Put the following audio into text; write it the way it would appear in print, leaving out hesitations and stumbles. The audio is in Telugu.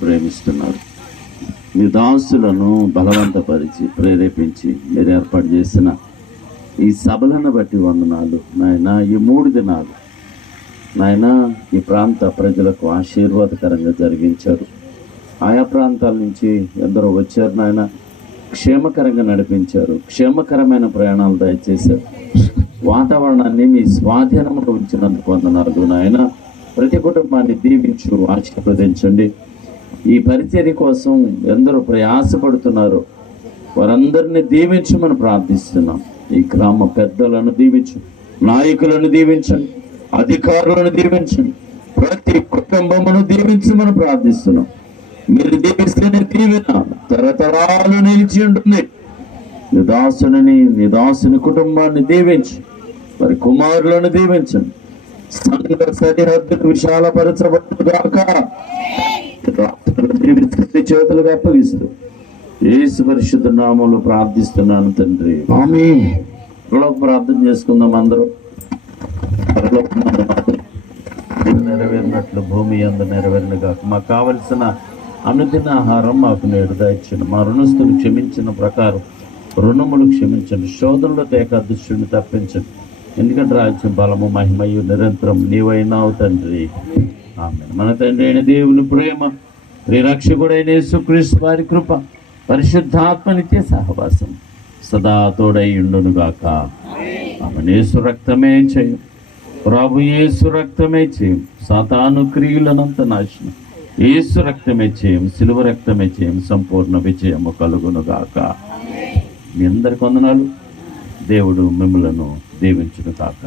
ప్రేమిస్తున్నారు. మీ దాసులను బలవంతపరిచి ప్రేరేపించి మీరు ఏర్పాటు చేసిన ఈ సభలను బట్టి వందనాలు నాయన. ఈ 3 దినాలు నాయన ఈ ప్రాంత ప్రజలకు ఆశీర్వాదకరంగా జరిగించారు. ఆయా ప్రాంతాల నుంచి ఎందరో వచ్చారు నాయన, క్షేమకరంగా నడిపించారు. క్షేమకరమైన ప్రయాణాలు దయచేశారు. వాతావరణాన్ని మీ స్వాధీనంలో ఉంచినందుకు వందనాలు నాయన. ప్రతి కుటుంబాన్ని దీవించు, ఆశీర్వదించండి. ఈ పరిచర్య కోసం ఎందరో ప్రయాసపడుతున్నారు, వారందరినీ దీవించమని ప్రార్థిస్తున్నాం. ఈ గ్రామ పెద్దలను దీవించు, నాయకులను దీవించండి, అధికారులను దీవించండి, ప్రతి కుటుంబమును దీవించమని ప్రార్థిస్తున్నాం. మీరు దీవిస్తేనే దీవెన తరతరాలు నిలిచి ఉంటుంది. నిదాసుని కుటుంబాన్ని దీవించు, మరి కుమారులను దీవించండి. సంఘ సరిహద్దును విశాలపరచబడుగాక. చేతులుగా అప్పగిస్తూ యేసు పరిశుద్ధ నామములో ప్రార్థిస్తున్నాను తండ్రి, ఆమేన్. ప్రార్థన చేసుకుందాం అందరూ. నెరవేరినట్లు భూమి యందు నెరవేరినగా మాకు కావలసిన అనుదిన ఆహారం మాకు నేడు దయచేయండి. మా రుణస్తులు క్షమించిన ప్రకారం రుణములు క్షమించండి. శోధనలో ఏకాదృష్టిని తప్పించండి. ఎందుకంటే రాజ్యం, బలము, మహిమయు నిరంతరం నీవైనావు తండ్రి, ఆమేన్. మన తండ్రి అయిన దేవుని ప్రేమ, రక్షకుడైన యేసుక్రీస్తు వారి కృప, పరిశుద్ధాత్మ నిత్య సహవాసం సదా తోడై ఉండునుగాక. ఆమేన్. యేసు రక్తమే చేయం, ప్రభు యేసు రక్తమే చేయం, సాతాను క్రియలనంత నాశనం యేసు రక్తమే చేయం, సిలువ రక్తమే చేయం, సంపూర్ణ విజయము కలుగునుగాక. మీ అందరికి వందనాలు. దేవుడు మిమ్మలను దీవించునుగాక.